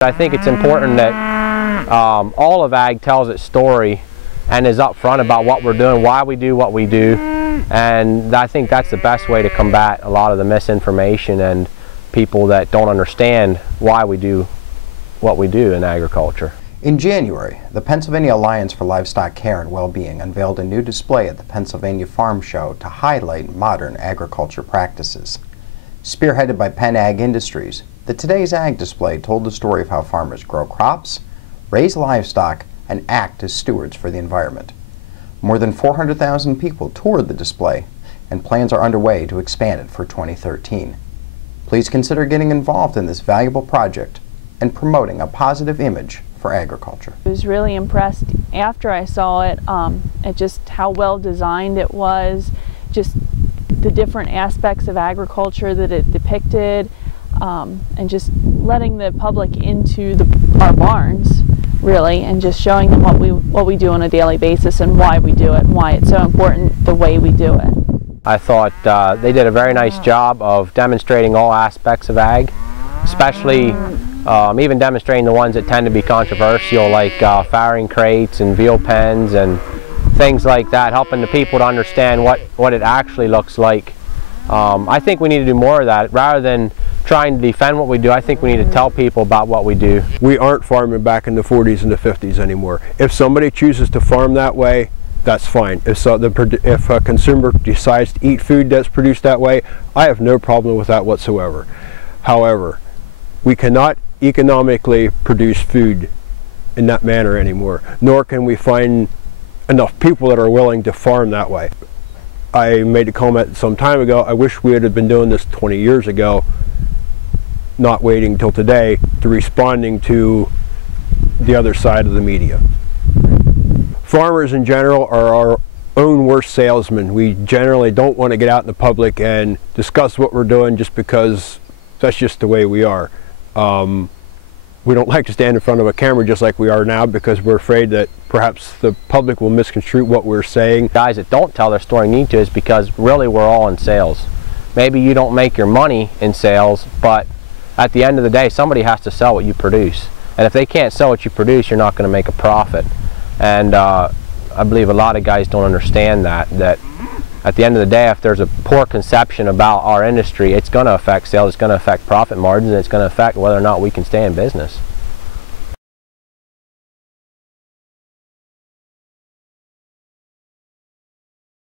I think it's important that all of ag tells its story and is upfront about what we're doing, why we do what we do, and I think that's the best way to combat a lot of the misinformation and people that don't understand why we do what we do in agriculture. In January, the Pennsylvania Alliance for Livestock Care and Well-Being unveiled a new display at the Pennsylvania Farm Show to highlight modern agriculture practices. Spearheaded by Penn Ag Industries, the Today's Ag display told the story of how farmers grow crops, raise livestock, and act as stewards for the environment. More than 400,000 people toured the display, and plans are underway to expand it for 2013. Please consider getting involved in this valuable project and promoting a positive image for agriculture. I was really impressed after I saw it at just how well designed it was, just the different aspects of agriculture that it depicted, and just letting the public into our barns, really, and just showing them what we do on a daily basis and why we do it and why it's so important the way we do it. I thought they did a very nice job of demonstrating all aspects of ag, especially even demonstrating the ones that tend to be controversial, like farrowing crates and veal pens and things like that, helping the people to understand what it actually looks like. I think we need to do more of that. Rather than trying to defend what we do, I think we need to tell people about what we do. We aren't farming back in the 40s and the 50s anymore. If somebody chooses to farm that way, that's fine. If a consumer decides to eat food that's produced that way, I have no problem with that whatsoever. However, we cannot economically produce food in that manner anymore, nor can we find enough people that are willing to farm that way. I made a comment some time ago, I wish we had been doing this 20 years ago, not waiting till today to responding to the other side of the media. Farmers in general are our own worst salesmen. We generally don't want to get out in the public and discuss what we're doing just because that's just the way we are. We don't like to stand in front of a camera just like we are now because we're afraid that perhaps the public will misconstrue what we're saying. Guys that don't tell their story need to, is because really we're all in sales. Maybe you don't make your money in sales, but at the end of the day somebody has to sell what you produce. And if they can't sell what you produce, you're not going to make a profit. And I believe a lot of guys don't understand that at the end of the day, if there's a poor conception about our industry, it's going to affect sales, it's going to affect profit margins, and it's going to affect whether or not we can stay in business.